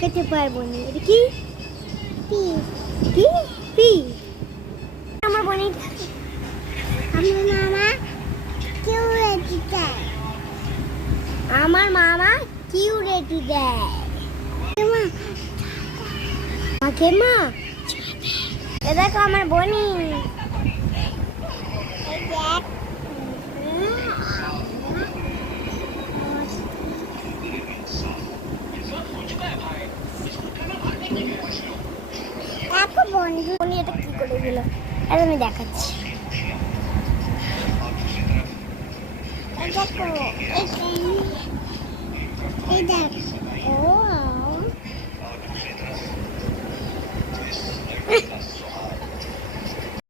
দেখাতে পারবো না। এটা কি? পি। কি? পি। আমার বনি আমার মামা কিউরেটি দেয়। আমার মামা কিউরেটি দেয়। মা মা এ দেখো আমার বনি। দেখো বন্ধু উনি এটা কি করে দিল, এটা আমি দেখাচ্ছি। দেখো এই দেখো